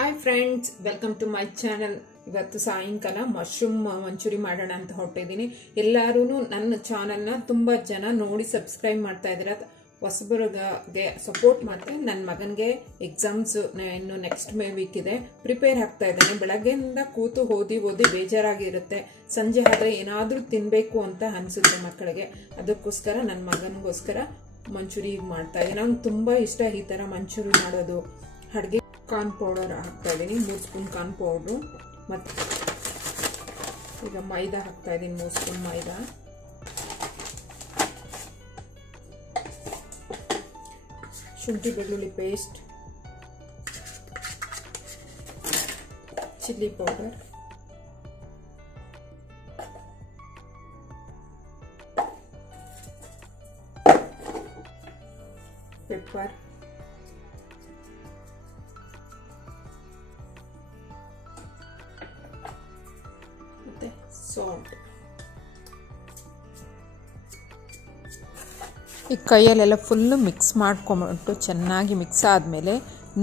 Hi friends, welcome to my channel. ಇವತ್ತು ಸಾಯಂಕಾಲ mushroom manchurian ಮಾಡೋಣ ಅಂತ ಹೊರಟಿದ್ದೀನಿ. ಎಲ್ಲರೂ ನನ್ನ ಚಾನಲ್ನ ತುಂಬ ಜನ ನೋಡಿ ಸಬ್ಸ್ಕ್ರೈಬ್ ಮಾಡ್ತಾ ಇದ್ದೀರಾ. ಹೊಸಬರಿಗೆ ಸಪೋರ್ಟ್ ಮಾಡ್ತಾ ನನ್ನ ಮಗನಿಗೆ ಎಕ್ಸಾಮ್ಸ್ ಇನ್ನು ನೆಕ್ಸ್ಟ್ ವೀಕ್ ಇದೆ, ಪ್ರಿಪೇರ್ ಆಗ್ತಾ ಇದ್ದಾನೆ. ಬೆಳಗ್ಗೆಯಿಂದ ಕೂತು ಓದಿ ಬೇಜಾರಾಗಿರುತ್ತೆ. ಸಂಜೆ ಆದರೆ ಏನಾದರೂ ತಿನ್ನಬೇಕು ಅಂತ ಅನಿಸುತ್ತೆ ಮಕ್ಕಳಿಗೆ. ಅದಕ್ಕೋಸ್ಕರ ನನ್ನ ಮಗನಿಗೋಸ್ಕರ ಮಂಚೂರಿ ಮಾಡ್ತಾ ಇದ್ದೀನಿ. ಅವ್ನಿಗೆ ತುಂಬ ಇಷ್ಟ ಈ ಥರ ಮಂಚೂರಿ ಮಾಡೋದು. ಅಡುಗೆ ಕಾರ್ನ್ ಪೌಡರ್ ಹಾಕ್ತಾ ಇದ್ದೀನಿ, 3 ಸ್ಪೂನ್ ಕಾರ್ನ್ ಪೌಡ್ರು. ಮತ್ತು ಈಗ ಮೈದಾ ಹಾಕ್ತಾ ಇದ್ದೀನಿ, 3 ಸ್ಪೂನ್ ಮೈದಾ. ಶುಂಠಿ ಬೆಳ್ಳುಳ್ಳಿ ಪೇಸ್ಟ್, ಚಿಲ್ಲಿ ಪೌಡರ್, ಪೆಪ್ಪರ್, ಮತ್ತೆ ಸಾಲ್ಟ್. ಈ ಕೈಯಲ್ಲೆಲ್ಲ ಫುಲ್ಲು ಮಿಕ್ಸ್ ಮಾಡ್ಕೊಂಬಿಟ್ಟು ಚೆನ್ನಾಗಿ ಮಿಕ್ಸ್ ಆದಮೇಲೆ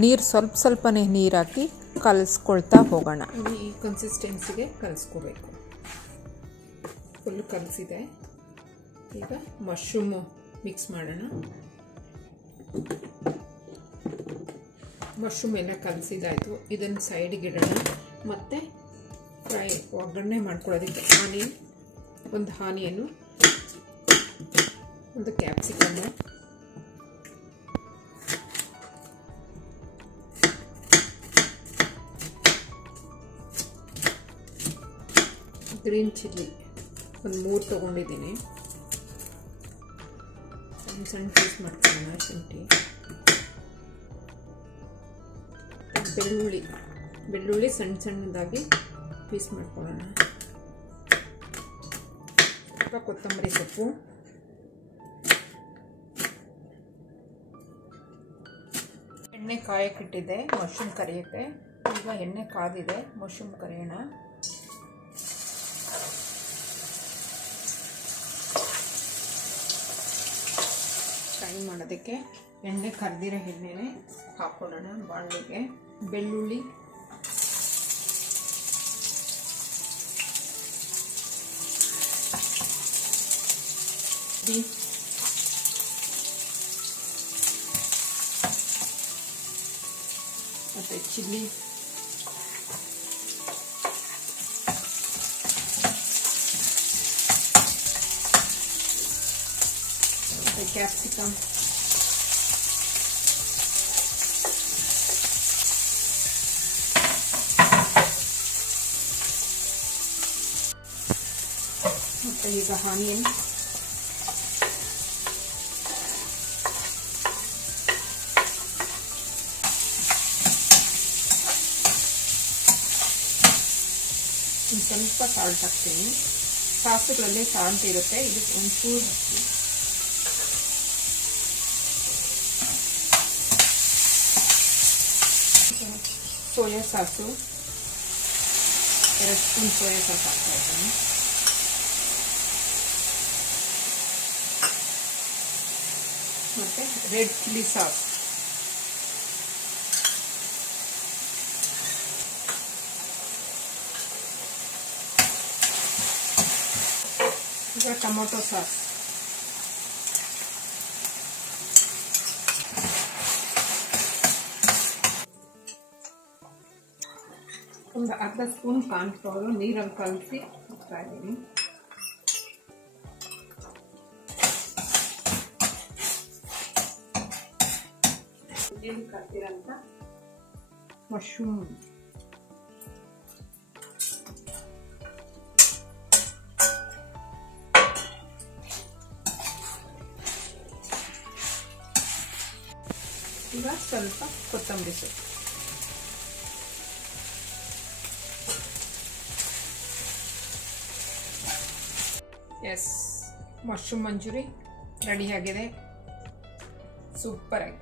ನೀರು ಸ್ವಲ್ಪನೇ ನೀರು ಹಾಕಿ ಕಲಿಸ್ಕೊಳ್ತಾ ಹೋಗೋಣ. ಈ ಕನ್ಸಿಸ್ಟೆನ್ಸಿಗೆ ಕಲಿಸ್ಕೋಬೇಕು. ಫುಲ್ಲು ಕಲಿಸಿದೆ. ಈಗ ಮಶ್ರೂಮು ಮಿಕ್ಸ್ ಮಾಡೋಣ. ಮಶ್ರೂಮ್ ಎಲ್ಲ ಕಲಿಸಿದಾಯಿತು. ಇದನ್ನು ಸೈಡಿಗೆ ಇಡೋಣ. ಮತ್ತು ಫ್ರೈ ಒಗ್ಗರಣೆ ಮಾಡ್ಕೊಳ್ಳೋದಕ್ಕೆ ಒಂದು ಆನಿಯನ್ನು, ಒಂದು ಕ್ಯಾಪ್ಸಿಕಮ್ಮು, ಗ್ರೀನ್ ಚಿಲ್ಲಿ ಒಂದು 3 ತೊಗೊಂಡಿದ್ದೀನಿ. ಸಣ್ಣ ಪೀಸ್ ಮಾಡ್ಕೊಳ್ಳೋಣ. ಶುಂಠಿ, ಬೆಳ್ಳುಳ್ಳಿ ಸಣ್ಣದಾಗಿ ಪೀಸ್ ಮಾಡ್ಕೊಳ್ಳೋಣ. ಕೊತ್ತಂಬರಿ ಸೊಪ್ಪು, ಎಣ್ಣೆ ಕಾಯಕ್ಕಿಟ್ಟಿದ್ದೆ ಮಶ್ರೂಮ್ ಕರಿಯೋಕ್ಕೆ. ಈಗ ಎಣ್ಣೆ ಕಾದಿದೆ, ಮಶ್ರೂಮ್ ಕರಿಯೋಣ. ಫ್ರೈ ಮಾಡೋದಕ್ಕೆ ಎಣ್ಣೆ ಕರೆದಿರೋ ಎಣ್ಣೆನೆ ಹಾಕ್ಕೊಳ್ಳೋಣ. ಬಾಣಲೆಗೆ ಬೆಳ್ಳುಳ್ಳಿ, ಮತ್ತು ಚಿಲ್ಲಿ, ಮತ್ತು ಕ್ಯಾಪ್ಸಿಕಮ್, ಮತ್ತು ಈಗ ಆನಿಯನ್, ಸ್ವಲ್ಪ ಸಾಲ್ಟ್ ಹಾಕ್ತೀನಿ. ಸಾಸುಗಳಲ್ಲಿ ಸಾಲ್ಟ್ ಇರುತ್ತೆ, ಇದಕ್ಕೆ ಒಂಚೂರು ಹಾಕ್ತೀನಿ. Soya sauce 2 spoon soya sauce ಹಾಕ್ತಾ ಇದ್ದೀನಿ. ಮತ್ತು ರೆಡ್ ಚಿಲ್ಲಿ ಸಾಸ್, ಈಗ ಟೊಮೊಟೊ ಸಾಸ್, ಒಂದು ಅರ್ಧ ಸ್ಪೂನ್ ಕಾರ್ನ್ ಪೌಡರ್ ನೀರಲ್ಲಿ ಕಲಸಿ ಹಾಕ್ತಾ ಇದ್ದೀನಿ. ನೀರು ಕರ್ತಿರಂತ ಮಶ್ರೂಮ್, ಈಗ ಸ್ವಲ್ಪ ಕೊತ್ತಂಬರಿ ಸೊಪ್ಪು. ಎಸ್, ಮಶ್ರೂಮ್ ಮಂಚೂರಿ ರೆಡಿಯಾಗಿದೆ. ಸೂಪರ್ ಆಗಿ.